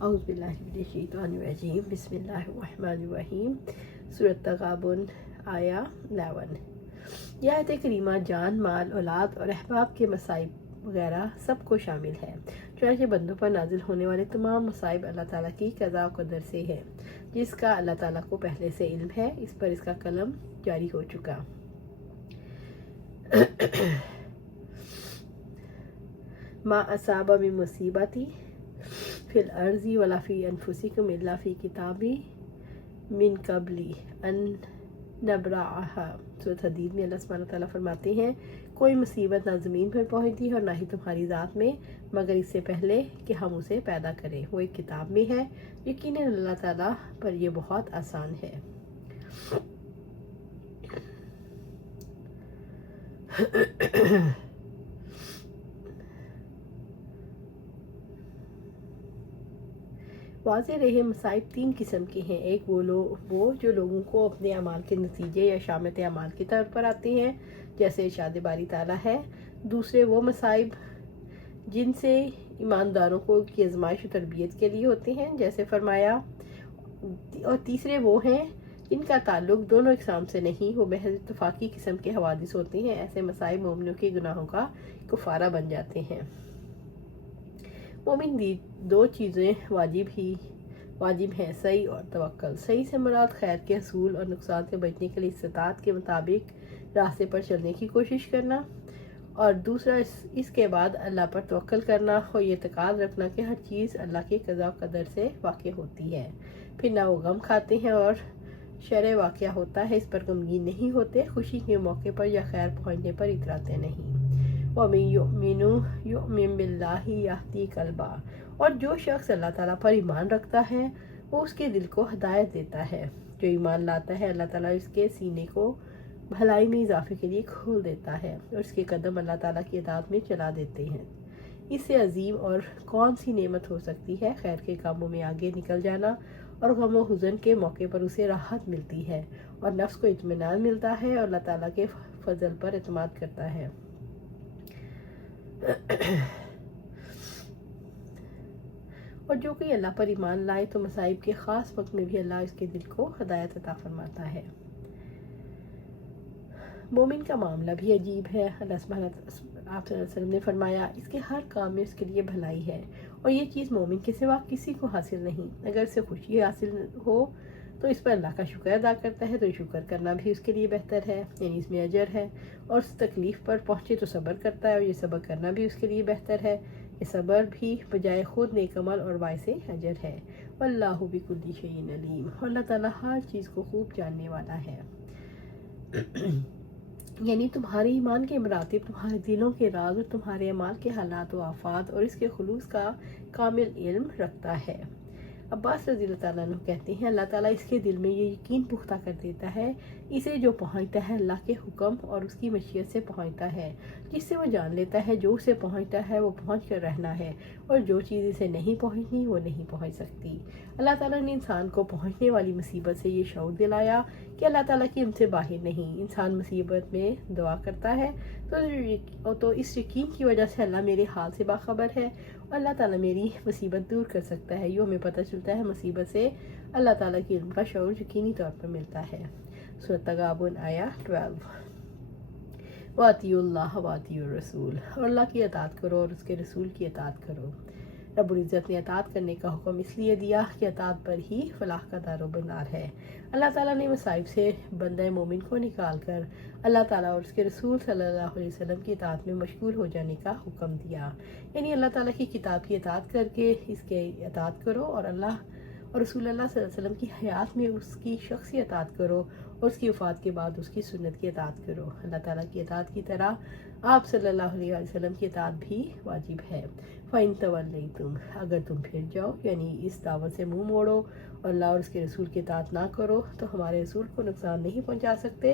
औज़ुबिल्लाहिमिनश्शैतानिर्रजीम बिस्मिल्लाहिर्रहमानिर्रहीम। सूरत तगाबुन आया 11। यह आयत करीमा जान, माल, औलाद और अहबाब के मसाइब वगैरह सब को शामिल है। चुनांचे बंदों पर नाजिल होने वाले तमाम मसाइब अल्लाह ताला की क़ज़ा व क़दर से है, जिसका अल्लाह ताला को पहले से इल्म है। इस पर इसका कलम जारी हो चुका। मा असाबा मिन मुसीबती फिल अर्ज़ी वला फ़ी अनफुसिकुम इल्ला फ़ी किताबी मिन क़ब्ली अन नब्रअहा। सूरत हदीद में अल्लाह सुब्हानहू व तआला फरमाते हैं, कोई मुसीबत ना ज़मीन पर पहुंचती है और ना ही तुम्हारी ज़ात में, मगर इससे पहले कि हम उसे पैदा करें। वो एक किताब में है। यकीनन अल्लाह ताला पर यह बहुत आसान है। वाज़ेह रहे मसाइब तीन किस्म के हैं। एक वो जो लोगों को अपने अमाल के नतीजे या शामत अमाल के तौर पर आते हैं, जैसे इरशाद बारी ताला है। दूसरे वो मसाइब जिनसे ईमानदारों को की आजमाइश और तरबियत के लिए होते हैं, जैसे फरमाया। और तीसरे वो हैं जिनका ताल्लुक दोनों इकसाम से नहीं, वो महज इत्तफाकी किस्म के हवादिस होते हैं। ऐसे मसाइब मोमिनों के गुनाहों का कुफारा बन जाते हैं। मोमिन दी दो चीज़ें वाजिब हैं, सही और तवक्कल। सही से मुराद खैर के हसूल और नुकसान से बचने के लिए इस्तिताअत के मुताबिक रास्ते पर चलने की कोशिश करना, और दूसरा इसके बाद अल्लाह पर तवक्कल करना और ये एतकाद रखना कि हर चीज़ अल्लाह के क़ज़ा व क़दर से वाक़ई होती है। फिर ना वो गम खाते हैं और शर वाक़या होता है इस पर गमगीन नहीं होते, खुशी के मौके पर या खैर पहुँचने पर इतराते नहीं। युमिन बिल्लाहि यहदी क़ल्बा। और जो शख्स अल्लाह ताला पर ईमान रखता है वो उसके दिल को हिदायत देता है। जो ईमान लाता है अल्लाह ताला इसके सीने को भलाई में इजाफे के लिए खोल देता है और इसके कदम अल्लाह ताला की इताअत में चला देते हैं। इससे अजीम और कौन सी नेमत हो सकती है। खैर के कामों में आगे निकल जाना और गम व हुज़न के मौके पर उसे राहत मिलती है और नफ्स को इत्मीनान मिलता है और अल्लाह ताला के फजल पर एतमाद करता है। और जो कोई अल्लाह पर ईमान लाए तो मसाइब के ख़ास वक्त में भी अल्लाह इसके दिल को हिदायत अता फरमाता है। मोमिन का मामला भी अजीब है। अल्लाह सुब्हानहू आप सल्लल्लाहु अलैहि वसल्लम ने फरमाया, इसके हर काम में उसके लिए भलाई है और ये चीज़ मोमिन के सिवा किसी को हासिल नहीं। अगर इसे खुशी हासिल हो तो इस पर अल्लाह का शुक्र अदा करता है, तो शुक्र करना भी उसके लिए बेहतर है, यानी इसमें अजर है। और उस तकलीफ़ पर पहुँचे तो सब्र करता है और ये सब्र करना भी उसके लिए बेहतर है। ये सब्र भी बजाय खुद नेक अमल और बाइसे अजर है। वल्लाहु बिकुल्लि शैइन अलीम। अल्लाह ताला हर चीज़ को खूब जानने वाला है। यानी तुम्हारे ईमान के मरातिब, तुम्हारे दिलों के राज और तुम्हारे अमाल के हालात व आफात और इसके खुलूस का कामिल इल्म रखता है। अब्बास रज़ियल्लाहु ताला अन्हु कहते हैं, अल्लाह ताला इसके दिल में ये यकीन पुख्ता कर देता है, इसे जो पहुँचता है अल्लाह के हुक्म और उसकी मशीयत से पहुँचता है। जिससे वो जान लेता है जो उसे पहुँचता है वो पहुँच कर रहना है, और जो चीज़ इसे नहीं पहुँचनी वो नहीं पहुँच सकती। अल्लाह ताला ने इंसान को पहुँचने वाली मुसीबत से ये शऊर दिलाया कि अल्लाह ताला की हमसे बाहर नहीं। इंसान मुसीबत में दुआ करता है तो इस यकीन की वजह से अल्लाह मेरे हाल से बाखबर है और अल्लाह ताला मेरी मुसीबत दूर कर सकता है। यूँ हमें पता चलता है मुसीबत से अल्लाह ताला की इल्म का शऊर यकीनी तौर पर मिलता है। सूरत तगाबुन आया 12। वातियुल्लाह वातियुर रसूल। और अल्लाह की अताअत करो और उसके रसूल की अताअत करो। रब्बुल इज़्ज़त ने अताअत करने का हुक्म इसलिए दिया कि अताअत पर ही फलाह का दारोमदार है। अल्लाह ताला ने मसाइब से बंदा मोमिन को निकाल कर अल्लाह ताला और उसके रसूल सल्लल्लाहु अलैहि वसल्लम की अताअत में मशगूल हो जाने का हुक्म दिया। यानी अल्लाह ताला की किताब की अताअत करके इसके अताअत करो और अल्लाह और रसूल अल्लाह सल्लल्लाहु अलैहि वसल्लम की हयात में उसकी शख्सी अताअत करो और उसकी वफ़ात के बाद उसकी सुन्नत की अताअत करो। अल्लाह ताला की अताअत की तरह आप सल्लल्लाहु अलैहि वसल्लम की अताअत भी वाजिब है। फ़इन तवल्लैतुम, अगर तुम फिर जाओ, यानी इस दावत से मुंह मोड़ो और अल्लाह और उसके रसूल की अताअत ना करो, तो हमारे रसूल को नुकसान नहीं पहुंचा सकते,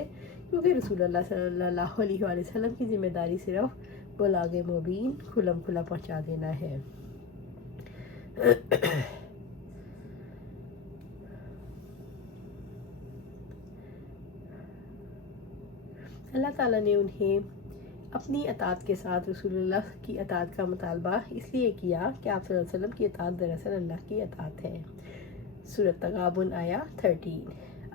क्योंकि रसूल अल्लाह सल्लल्लाहु अलैहि वसल्लम की ज़िम्मेदारी सिर्फ बलागे मुबीन, खुलम खुला पहुंचा देना है। अल्लाह ताला ने उन्हें اپنی اطاعت کے ساتھ رسول اللہ کی اطاعت کا مطالبہ اس لیے کیا کہ آپ صلی اللہ علیہ وسلم کی اطاعت دراصل اللہ کی اطاعت ہے۔ سورۃ تغابن آیا 13۔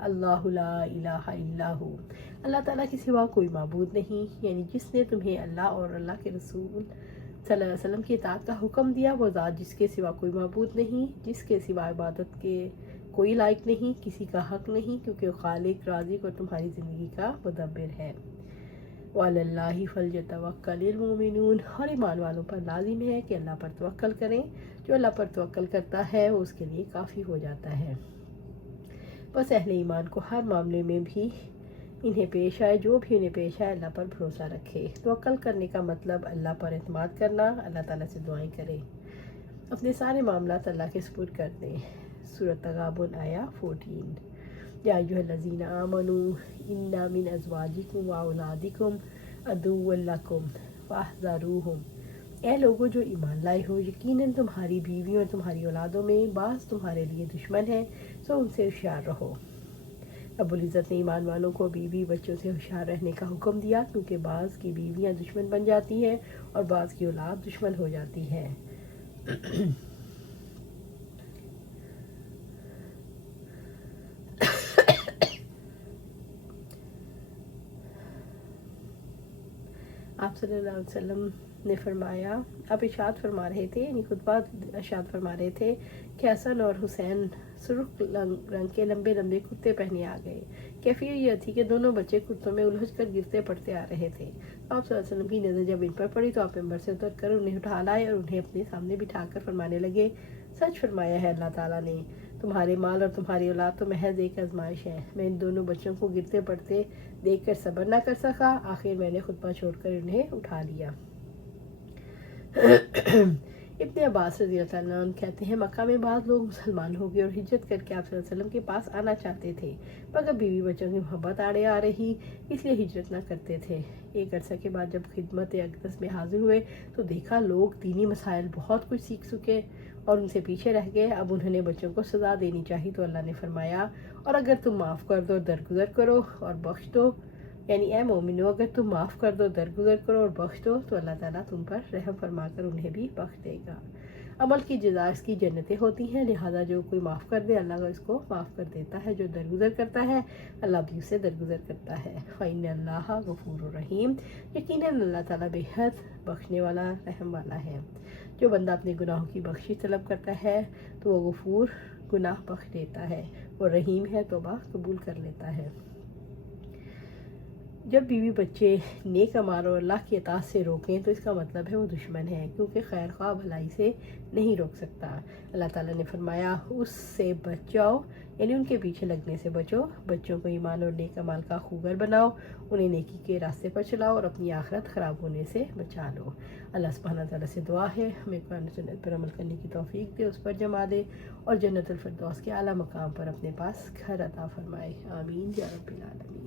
اللہ لا الہ الا ہو، اللہ تعالیٰ کے سوا کوئی معبود نہیں، یعنی جس نے تمہیں اللہ اور اللہ کے رسول صلی اللہ علیہ وسلم کی اطاعت کا حکم دیا وہ ذات جس کے سوا کوئی معبود نہیں، جس کے سوا عبادت کے کوئی لائق نہیں، کسی کا حق نہیں، کیونکہ وہ خالق، رازق اور تمہاری زندگی کا مدبر ہے۔ وعلی اللہ فلیتوکل المؤمنون، اور ایمان والوں پر لازم ہے کہ اللہ پر توکل کریں، جو اللہ پر توکل کرتا ہے وہ اس کے لیے کافی ہو جاتا ہے۔ بس اہل ایمان کو ہر معاملے میں بھی انہیں پیش آئے جو بھی انہیں پیش آئے اللہ پر بھروسہ رکھے۔ توکل کرنے کا مطلب اللہ پر اعتماد کرنا، اللہ تعالیٰ سے دعائیں کریں، اپنے سارے معاملات اللہ کے سپرد کر دیں۔ سورۃ تغابن آیا 14۔ یا ایھا الذین آمنوا ان من ازواجکم واولادکم عدوا لکم فاحذروہم، اے لوگوں جو ایمان لائے ہو، یقیناً تمہاری بیویوں اور تمہاری اولادوں میں بعض تمہارے لیے دشمن ہیں، سو ان سے ہوشیار رہو۔ رب العزت نے ایمان والوں کو بیوی بچوں سے ہوشیار رہنے کا حکم دیا، کیونکہ بعض کی بیویاں دشمن بن جاتی ہیں اور بعض کی اولاد دشمن ہو جاتی ہے۔ آپ صلی اللہ علیہ وسلم نے فرمایا، آپ ارشاد فرما رہے تھے، یعنی خطبہ ارشاد فرما رہے تھے کہ حسن اور حسین سرخ رنگ کے لمبے لمبے کتے پہنے آ گئے۔ کیفیت یہ تھی کہ دونوں بچے کتوں میں الجھ کر گرتے پڑتے آ رہے تھے۔ آپ صلی اللہ علیہ وسلم کی نظر جب ان پر پڑی تو آپ ممبر سے اتر کر انہیں اٹھا لائے اور انہیں اپنے سامنے بٹھا کر فرمانے لگے، سچ فرمایا ہے اللہ تعالیٰ نے، تمہارے مال اور تمہاری اولاد تو محض ایک آزمائش ہے۔ میں ان دونوں بچوں کو گرتے پڑتے دیکھ کر صبر نہ کر سکا، آخر میں نے خطبہ چھوڑ کر انہیں اٹھا لیا۔ ابن عباس رضی اللہ عنہ کہتے ہیں، مکہ میں بعض لوگ مسلمان ہو گئے اور ہجرت کر کے آپ صلی اللہ علیہ وسلم کے پاس آنا چاہتے تھے، مگر بیوی بچوں کی محبت آڑے آ رہی، اس لیے ہجرت نہ کرتے تھے۔ ایک عرصہ کے بعد جب خدمت اقدس میں حاضر ہوئے تو دیکھا لوگ دینی مسائل بہت کچھ سیکھ چکے اور ان سے پیچھے رہ گئے، اب انہوں نے بچوں کو سزا دینی چاہی تو اللہ نے فرمایا، اور اگر تم معاف کر دو، درگزر کرو اور بخش دو، یعنی اے مومنو اگر تم معاف کر دو، درگزر کرو اور بخش دو تو اللہ تعالیٰ تم پر رحم فرما کر انہیں بھی بخش دے گا۔ عمل کی جزا اس کی جنتیں ہوتی ہیں، لہٰذا جو کوئی معاف کر دے اللہ اس کو معاف کر دیتا ہے، جو درگزر کرتا ہے اللہ بھی اسے درگزر کرتا ہے۔ فَإِنَّ اللَّهَ غَفُورٌ رَحِيمٌ، یقیناً اللہ تعالیٰ بے حد بخشنے والا رحم والا ہے۔ جو بندہ اپنے گناہوں کی بخشش طلب کرتا ہے تو وہ غفور گناہ بخش دیتا ہے، وہ رحیم ہے، توبہ قبول کر لیتا ہے۔ جب بیوی بچے نیک اعمال اور اللہ کی اطاعت سے روکیں تو اس کا مطلب ہے وہ دشمن ہے، کیونکہ خیر خواہ بھلائی سے نہیں روک سکتا۔ اللہ تعالیٰ نے فرمایا اس سے بچ جاؤ، یعنی ان کے پیچھے لگنے سے بچو، بچوں کو ایمان اور نیک اعمال کا خوگر بناؤ، انہیں نیکی کے راستے پر چلاؤ اور اپنی آخرت خراب ہونے سے بچا لو۔ اللہ سبحانہ تعالیٰ سے دعا ہے ہمیں قرآن سنت پر عمل کرنے کی توفیق دے، اس پر جما دے اور جنت الفردوس کے اعلیٰ مقام پر اپنے پاس گھر عطا فرمائے۔ آمین یا رب العالمین۔